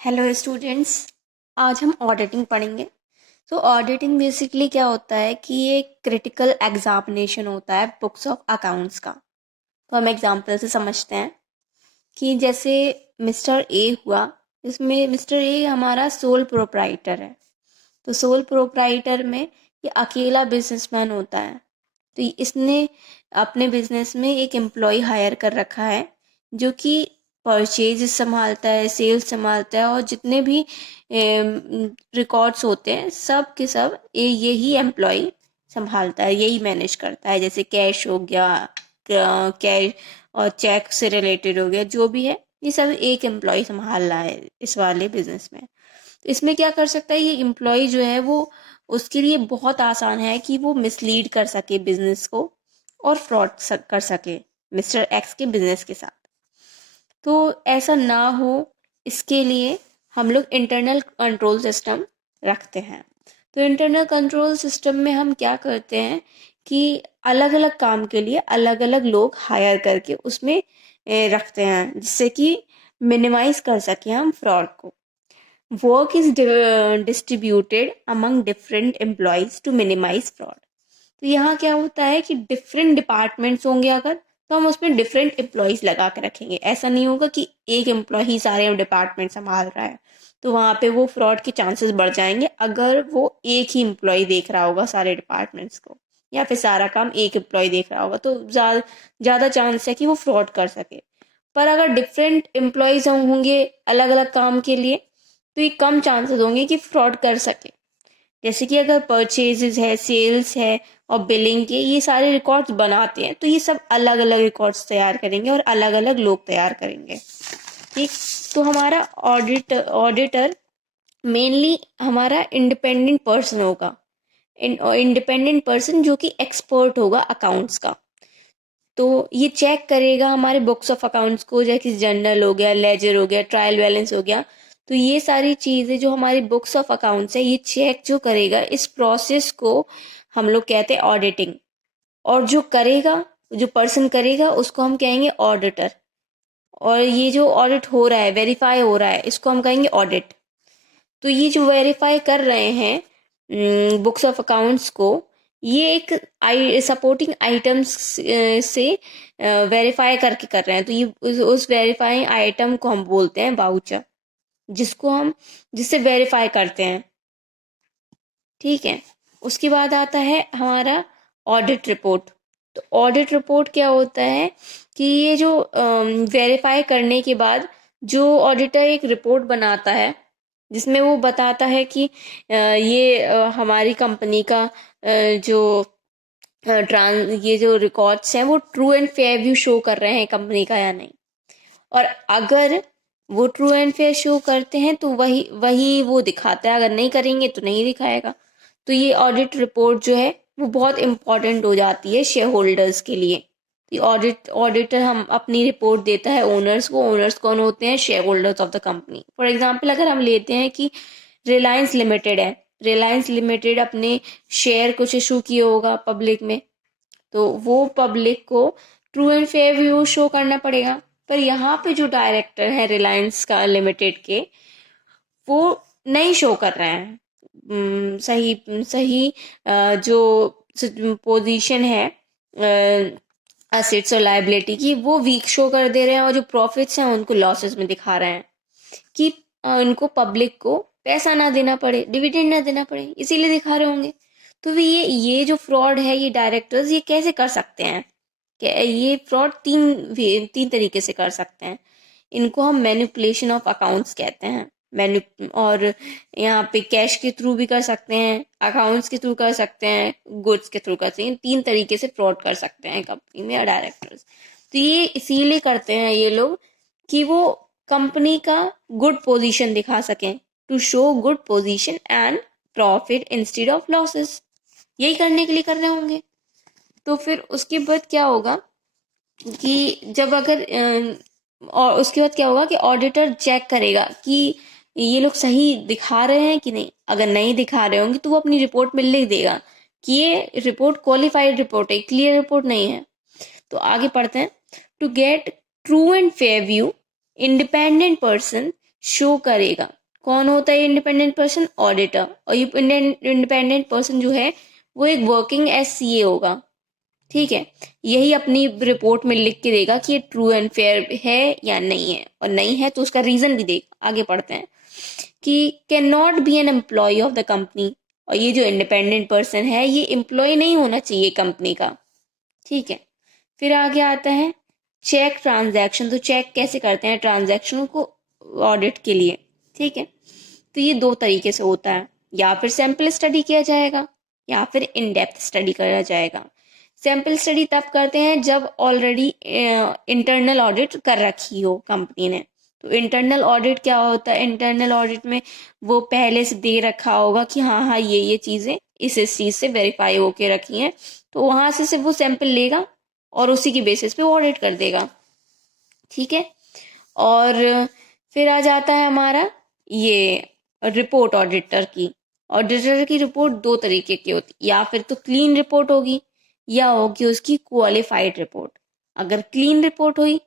Hello students. आज हम auditing पढ़ेंगे। तो ऑडिटिंग बेसिकली क्या होता है कि ये क्रिटिकल एग्जामिनेशन होता है बुक्स ऑफ अकाउंट्स का। तो हम एग्जांपल से समझते हैं कि जैसे मिस्टर ए हुआ, इसमें मिस्टर ए हमारा सोल प्रोप्राइटर है। तो सोल प्रोप्राइटर में ये अकेला बिजनेसमैन होता है। तो इसने अपने बिजनेस में एक एम्प्लॉय हायर कर रखा है जो कि परचेज संभालता है, सेल्स संभालता है, और जितने भी रिकॉर्ड्स होते हैं सब के सब यही एम्प्लॉय संभालता है, यही मैनेज करता है। जैसे कैश हो गया, कैश और चेक से रिलेटेड हो गया, जो भी है ये सब एक एम्प्लॉय संभाल रहा है इस वाले बिजनेस में। तो इसमें क्या कर सकता है ये एम्प्लॉय जो है वो, उसके लिए बहुत आसान है कि वो मिसलीड कर सके बिजनेस को और फ्रॉड कर सके मिस्टर एक्स के बिजनेस के साथ। तो ऐसा ना हो, इसके लिए हम लोग इंटरनल कंट्रोल सिस्टम रखते हैं। तो इंटरनल कंट्रोल सिस्टम में हम क्या करते हैं कि अलग अलग काम के लिए अलग अलग लोग हायर करके उसमें रखते हैं, जिससे कि मिनिमाइज कर सके हम फ्रॉड को। Work is distributed among different employees to minimise fraud. तो यहाँ क्या होता है कि डिफरेंट डिपार्टमेंट्स होंगे अगर, तो हम उसमें डिफरेंट एम्प्लॉयज लगा के रखेंगे। ऐसा नहीं होगा कि एक एम्प्लॉय ही सारे डिपार्टमेंट संभाल रहा है, तो वहाँ पे वो फ्रॉड के चांसेस बढ़ जाएंगे अगर वो एक ही एम्प्लॉय देख रहा होगा सारे डिपार्टमेंट्स को, या फिर सारा काम एक एम्प्लॉय देख रहा होगा, तो ज़्यादा चांस है कि वो फ्रॉड कर सके। पर अगर डिफरेंट एम्प्लॉयज होंगे अलग अलग काम के लिए, तो ये कम चांसेस होंगे कि फ्रॉड कर सके। जैसे कि अगर परचेजेस है, सेल्स है और बिलिंग के, ये सारे रिकॉर्ड्स बनाते हैं, तो ये सब अलग अलग रिकॉर्ड्स तैयार करेंगे और अलग अलग लोग तैयार करेंगे। ठीक। तो हमारा ऑडिटर मेनली हमारा इंडिपेंडेंट पर्सन होगा, इंडिपेंडेंट पर्सन जो कि एक्सपर्ट होगा अकाउंट्स का। तो ये चेक करेगा हमारे बुक्स ऑफ अकाउंट्स को, जैसे जर्नल हो गया, लेजर हो गया, ट्रायल बैलेंस हो गया। तो ये सारी चीज़ें जो हमारी बुक्स ऑफ अकाउंट्स है, ये चेक जो करेगा, इस प्रोसेस को हम लोग कहते हैं ऑडिटिंग। और जो करेगा, जो पर्सन करेगा, उसको हम कहेंगे ऑडिटर। और ये जो ऑडिट हो रहा है, वेरीफाई हो रहा है, इसको हम कहेंगे ऑडिट। तो ये जो वेरीफाई कर रहे हैं बुक्स ऑफ अकाउंट्स को, ये एक सपोर्टिंग आइटम्स से वेरीफाई करके कर रहे हैं। तो ये उस वेरीफाइंग आइटम को हम बोलते हैं वाउचर, जिससे वेरीफाई करते हैं। ठीक है। उसके बाद आता है हमारा ऑडिट रिपोर्ट। तो ऑडिट रिपोर्ट क्या होता है कि ये जो वेरीफाई करने के बाद जो ऑडिटर एक रिपोर्ट बनाता है, जिसमें वो बताता है कि ये हमारी कंपनी का जो ये जो रिकॉर्ड्स हैं वो true and fair view show कर रहे हैं कंपनी का या नहीं। और अगर वो ट्रू एंड फेयर शो करते हैं तो वही वही वो दिखाता है, अगर नहीं करेंगे तो नहीं दिखाएगा। तो ये ऑडिट रिपोर्ट जो है वो बहुत इंपॉर्टेंट हो जाती है शेयर होल्डर्स के लिए। ये ऑडिटर हम अपनी रिपोर्ट देता है ओनर्स को। ओनर्स कौन होते हैं? Share holders of the company. For example अगर हम लेते हैं कि रिलायंस लिमिटेड है, रिलायंस लिमिटेड अपने शेयर कुछ इशू किए होगा पब्लिक में, तो वो पब्लिक को true and fair view show करना पड़ेगा। पर यहाँ पे जो डायरेक्टर है रिलायंस का लिमिटेड के, वो नहीं शो कर रहे हैं सही सही जो पोजीशन है असेट्स और लायबिलिटी की, वो वीक शो कर दे रहे हैं, और जो प्रॉफिट्स हैं उनको लॉसेस में दिखा रहे हैं कि उनको पब्लिक को पैसा ना देना पड़े, डिविडेंड ना देना पड़े, इसीलिए दिखा रहे होंगे। तो ये जो फ्रॉड है, ये डायरेक्टर्स ये कैसे कर सकते हैं? ये फ्रॉड तीन तरीके से कर सकते हैं। इनको हम मैनिपुलेशन ऑफ अकाउंट्स कहते हैं। मैन्यू और यहाँ पे कैश के थ्रू भी कर सकते हैं, अकाउंट्स के थ्रू कर सकते हैं, गुड्स के थ्रू कर सकते हैं। तीन तरीके से फ्रॉड कर सकते हैं कंपनी में या डायरेक्टर्स। तो ये इसीलिए करते हैं ये लोग कि वो कंपनी का गुड पोजीशन दिखा सकें, to show good position and profit instead of losses. यही करने के लिए कर रहे होंगे। तो फिर उसके बाद क्या होगा कि जब अगर और उसके बाद क्या होगा कि ऑडिटर चेक करेगा कि ये लोग सही दिखा रहे हैं कि नहीं। अगर नहीं दिखा रहे होंगे तो वो अपनी रिपोर्ट में लिख देगा कि ये रिपोर्ट क्वालिफाइड रिपोर्ट है, क्लियर रिपोर्ट नहीं है। तो आगे पढ़ते हैं। To get true and fair view, independent person show करेगा। कौन होता है इंडिपेंडेंट पर्सन? ऑडिटर। और ये इंडिपेंडेंट पर्सन जो है वो एक वर्किंग एज सीए होगा, ठीक है। यही अपनी रिपोर्ट में लिख के देगा कि ये ट्रू एंड फेयर है या नहीं है, और नहीं है तो उसका रीजन भी देगा। आगे पढ़ते हैं कि can not be an employee of the company. और ये जो इंडिपेंडेंट पर्सन है ये एम्प्लॉय नहीं होना चाहिए कंपनी का, ठीक है। फिर आगे आता है चेक ट्रांजैक्शन। तो चेक कैसे करते हैं ट्रांजैक्शनों को ऑडिट के लिए, ठीक है। तो ये दो तरीके से होता है, या फिर सैंपल स्टडी किया जाएगा या फिर इन डेप्थ स्टडी करा जाएगा। सैंपल स्टडी तब करते हैं जब ऑलरेडी इंटरनल ऑडिट कर रखी हो कंपनी ने। तो इंटरनल ऑडिट क्या होता है? इंटरनल ऑडिट में वो पहले से दे रखा होगा कि हाँ हाँ ये चीज़ें इस चीज़ से वेरीफाई होके रखी हैं, तो वहाँ से सिर्फ वो सैंपल लेगा और उसी की बेसिस पे ऑडिट कर देगा, ठीक है। और फिर आ जाता है हमारा ये रिपोर्ट ऑडिटर की। ऑडिटर की रिपोर्ट दो तरीके की होती, या फिर तो क्लीन रिपोर्ट होगी या होगी उसकी क्वालिफाइड रिपोर्ट। अगर क्लीन रिपोर्ट हुई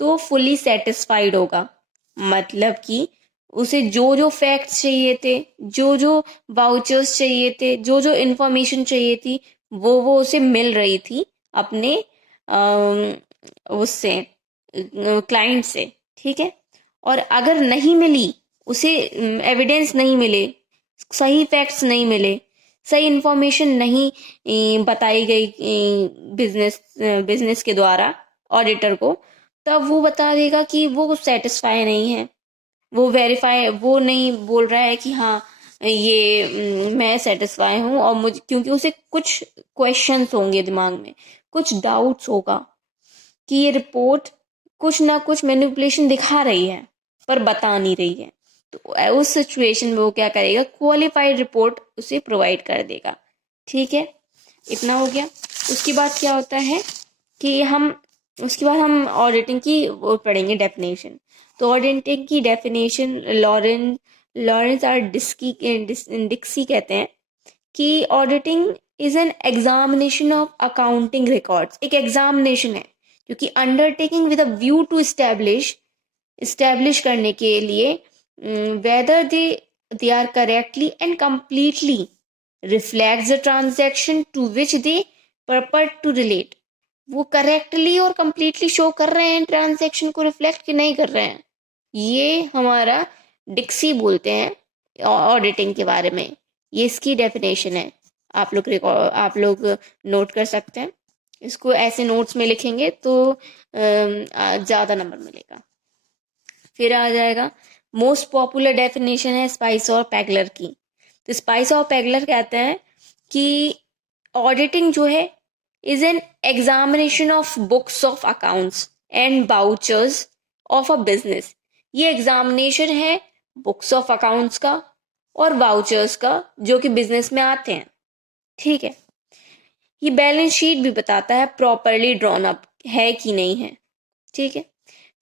तो फुली सेटिस्फाइड होगा, मतलब कि उसे जो जो फैक्ट्स चाहिए थे, जो जो वाउचर्स चाहिए थे, जो जो इंफॉर्मेशन चाहिए थी, वो उसे मिल रही थी अपने उससे क्लाइंट से, ठीक है। और अगर नहीं मिली, उसे एविडेंस नहीं मिले, सही फैक्ट्स नहीं मिले, सही इंफॉर्मेशन नहीं बताई गई बिजनेस के द्वारा ऑडिटर को, तब वो बता देगा कि वो सेटिस्फाई नहीं है, वो वेरीफाई, वो नहीं बोल रहा है कि हाँ ये मैं सेटिस्फाई हूँ। और मुझे, क्योंकि उसे कुछ क्वेश्चंस होंगे दिमाग में, कुछ डाउट्स होगा कि ये रिपोर्ट कुछ ना कुछ मैनिपुलेशन दिखा रही है पर बता नहीं रही है। तो उस सिचुएशन में वो क्या करेगा? क्वालिफाइड रिपोर्ट उसे प्रोवाइड कर देगा, ठीक है। इतना हो गया। उसके बाद क्या होता है कि उसके बाद हम ऑडिटिंग की वो पढ़ेंगे डेफिनेशन। तो ऑडिटिंग की डेफिनेशन लॉरेंस आर डिक्सी कहते हैं कि auditing is an examination of accounting records. एक एग्जामिनेशन है जो कि undertaking with a view to establish करने के लिए whether they are correctly and completely reflects the transaction to which they purport to relate. वो करेक्टली और कंप्लीटली शो कर रहे हैं ट्रांजैक्शन को, रिफ्लेक्ट कि नहीं कर रहे हैं। ये हमारा डिक्सी बोलते हैं ऑडिटिंग के बारे में। ये इसकी डेफिनेशन है। आप लोग नोट कर सकते हैं। इसको ऐसे नोट्स में लिखेंगे तो ज़्यादा नंबर मिलेगा। फिर आ जाएगा मोस्ट पॉपुलर डेफिनेशन है स्पाइस और पैगलर की। तो स्पाइस और पैगलर कहते हैं कि ऑडिटिंग जो है is an examination of books of accounts and vouchers of a business. ये एग्जामिनेशन है बुक्स ऑफ अकाउंट्स का और वाउचर्स का जो कि बिजनेस में आते हैं, ठीक है। ये बैलेंस शीट भी बताता है प्रॉपरली ड्रॉन अप है कि नहीं है, ठीक है।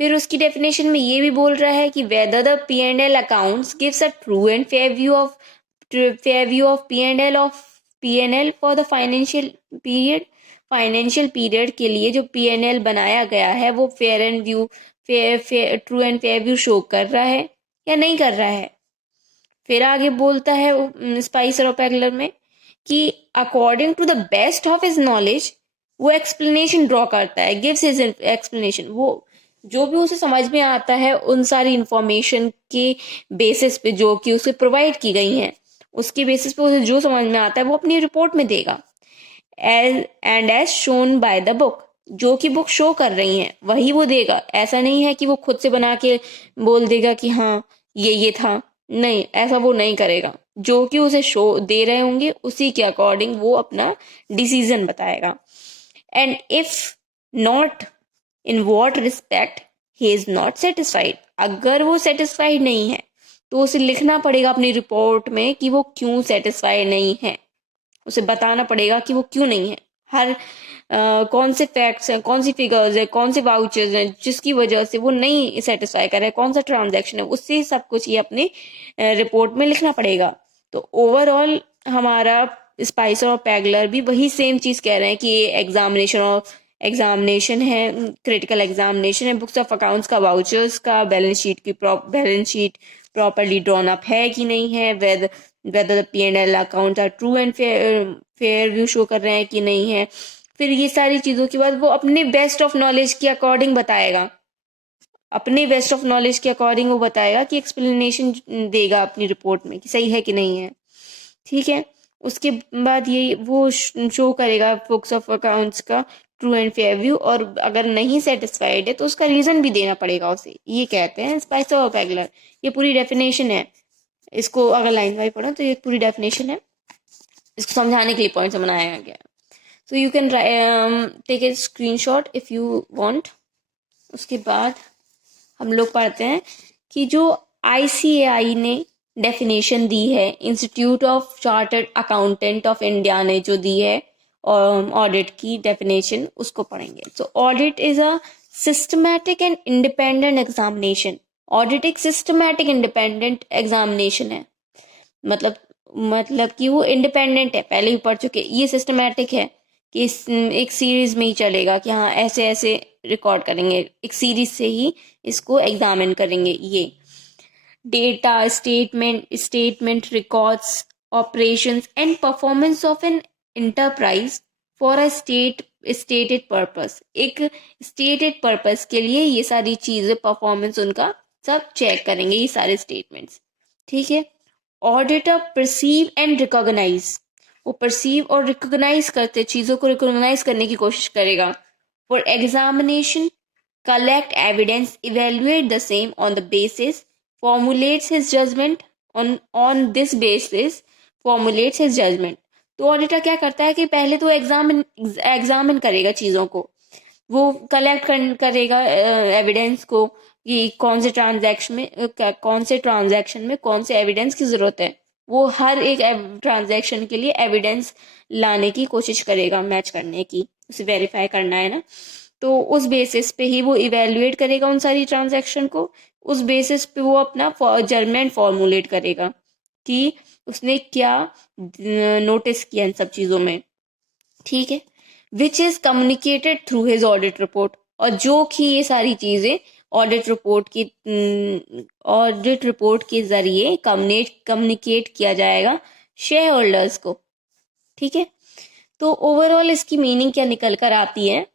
फिर उसकी डेफिनेशन में ये भी बोल रहा है कि whether the P and L accounts gives a true and fair view of P and L for the financial period के लिए जो पी एंड एल बनाया गया है वो true and fair view show कर रहा है या नहीं कर रहा है। फिर आगे बोलता है स्पाइसर और पैगलर में कि according to the best of his knowledge वो एक्सप्लेनेशन ड्रॉ करता है, गिव्स हिज एक्सप्लेनेशन। वो जो भी उसे समझ में आता है उन सारी इंफॉर्मेशन के बेसिस पे जो कि उसे प्रोवाइड की गई हैं, उसके बेसिस पे उसे जो समझ में आता है वो अपनी रिपोर्ट में देगा। As shown by the book, जो कि बुक शो कर रही हैं वही वो देगा। ऐसा नहीं है कि वो खुद से बना के बोल देगा कि हाँ ये था, नहीं, ऐसा वो नहीं करेगा। जो कि उसे शो दे रहे होंगे उसी के अकॉर्डिंग वो अपना डिसीजन बताएगा। And if not in what respect he is not satisfied, अगर वो सेटिस्फाइड नहीं है तो उसे लिखना पड़ेगा अपनी रिपोर्ट में कि वो क्यों सेटिस्फाइड नहीं है। उसे बताना पड़ेगा कि वो क्यों नहीं है। हर कौन से फैक्ट्स हैं, कौन सी फिगर्स है, कौन से वाउचर्स हैं जिसकी वजह से वो नहीं सेटिस्फाई कर रहा है, कौन सा ट्रांजैक्शन है, उससे सब कुछ ये अपने रिपोर्ट में लिखना पड़ेगा। तो ओवरऑल हमारा स्पाइसर और पैगलर भी वही सेम चीज़ कह रहे हैं कि ये एग्जामिनेशन ऑफ एग्जामिनेशन है, क्रिटिकल एग्जामिनेशन है बुक्स ऑफ अकाउंट्स का, वाउचर्स का, balance sheet properly drawn up है कि नहीं है, whether the P&L account are true and fair view show कर रहे हैं कि नहीं है। फिर ये सारी चीज़ों के बाद वो अपने बेस्ट ऑफ नॉलेज के अकॉर्डिंग बताएगा, अपने बेस्ट ऑफ नॉलेज के अकॉर्डिंग वो बताएगा कि एक्सप्लेनेशन देगा अपनी रिपोर्ट में कि सही है कि नहीं है। ठीक है, उसके बाद ये वो शो करेगा बुक्स ऑफ अकाउंट्स का ट्रू एंड फेयर व्यू, और अगर नहीं सेटिस्फाइड है तो उसका रीज़न भी देना पड़ेगा उसे। ये कहते हैं स्पाइसर और पैगलर। ये पूरी डेफिनेशन है, इसको अगर लाइन वाइज पढ़ो तो ये पूरी डेफिनेशन है, इसको समझाने के लिए पॉइंट्स बनाया गया। So you can take a screenshot if you want. उसके बाद हम लोग पढ़ते हैं कि जो ICAI ने डेफिनेशन दी है, institute of chartered accountant of India ने जो दी है ऑडिट की डेफिनेशन, उसको पढ़ेंगे। So audit is a systematic and independent examination. Audit एक सिस्टमैटिक इंडिपेंडेंट एग्जामिनेशन है, मतलब कि वो इंडिपेंडेंट है, पहले भी पढ़ चुके। ये सिस्टमैटिक है कि एक सीरीज में ही चलेगा कि हाँ ऐसे ऐसे रिकॉर्ड करेंगे, एक सीरीज से ही इसको एग्जामिन करेंगे। ये data, statement records, operations and performance of an enterprise for a stated purpose. एक स्टेटेड पर्पस के लिए ये सारी चीजें, परफॉर्मेंस उनका सब चेक करेंगे, ये सारे स्टेटमेंट्स। ठीक है। ऑडिटर परसीव एंड रिकॉग्नाइज, वो परसीव और रिकॉग्नाइज करते, चीजों को रिकॉग्नाइज करने की कोशिश करेगा। For examination, collect evidence, evaluate the same on the basis, formulates his judgment on this basis, formulates his judgment। तो ऑडिटर क्या करता है कि पहले तो एग्जामिन करेगा चीज़ों को, वो कलेक्ट करेगा एविडेंस को कि कौन से ट्रांजैक्शन में कौन से एविडेंस की ज़रूरत है। वो हर एक ट्रांजैक्शन के लिए एविडेंस लाने की कोशिश करेगा, मैच करने की, उसे वेरीफाई करना है ना। तो उस बेसिस पे ही वो इवेल्युएट करेगा उन सारी ट्रांजैक्शन को, उस बेसिस पे वो अपना जजमेंट फॉर्मुलेट करेगा कि उसने क्या नोटिस किया इन सब चीज़ों में। ठीक है। Which is communicated through his audit report, और जो कि ये सारी चीज़ें ऑडिट रिपोर्ट के जरिए कम्युनिकेट किया जाएगा शेयर होल्डर्स को। ठीक है। तो ओवरऑल इसकी मीनिंग क्या निकल कर आती है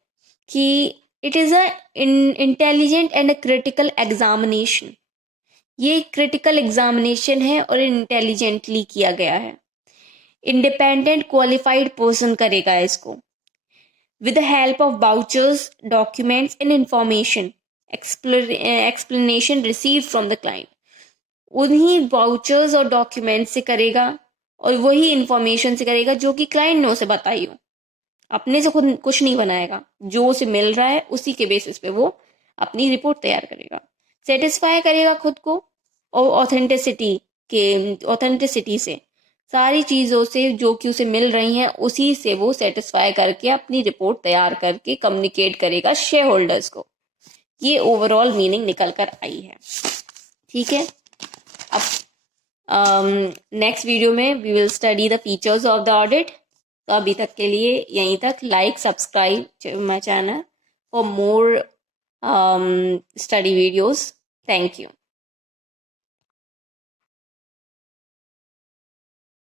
कि it is a intelligent and a critical examination. ये क्रिटिकल एग्जामिनेशन है और इंटेलिजेंटली किया गया है। इंडिपेंडेंट क्वालिफाइड पर्सन करेगा इसको, with the help of vouchers, documents and information, explanation received from the client। उन्हीं वाउचर्स और डॉक्यूमेंट से करेगा और वही इंफॉर्मेशन से करेगा जो कि क्लाइंट ने उसे बताई हो। अपने से खुद कुछ नहीं बनाएगा, जो उसे मिल रहा है उसी के बेसिस पे वो अपनी रिपोर्ट तैयार करेगा। सेटिस्फाई करेगा खुद को और ऑथेंटिसिटी से, सारी चीज़ों से जो कि उसे मिल रही हैं उसी से वो सेटिस्फाई करके अपनी रिपोर्ट तैयार करके कम्युनिकेट करेगा शेयर होल्डर्स को। ये ओवरऑल मीनिंग निकल कर आई है। ठीक है। अब नेक्स्ट वीडियो में we will study the features of the audit. तो अभी तक के लिए यहीं तक। Like, subscribe my channel for more study videos. Thank you.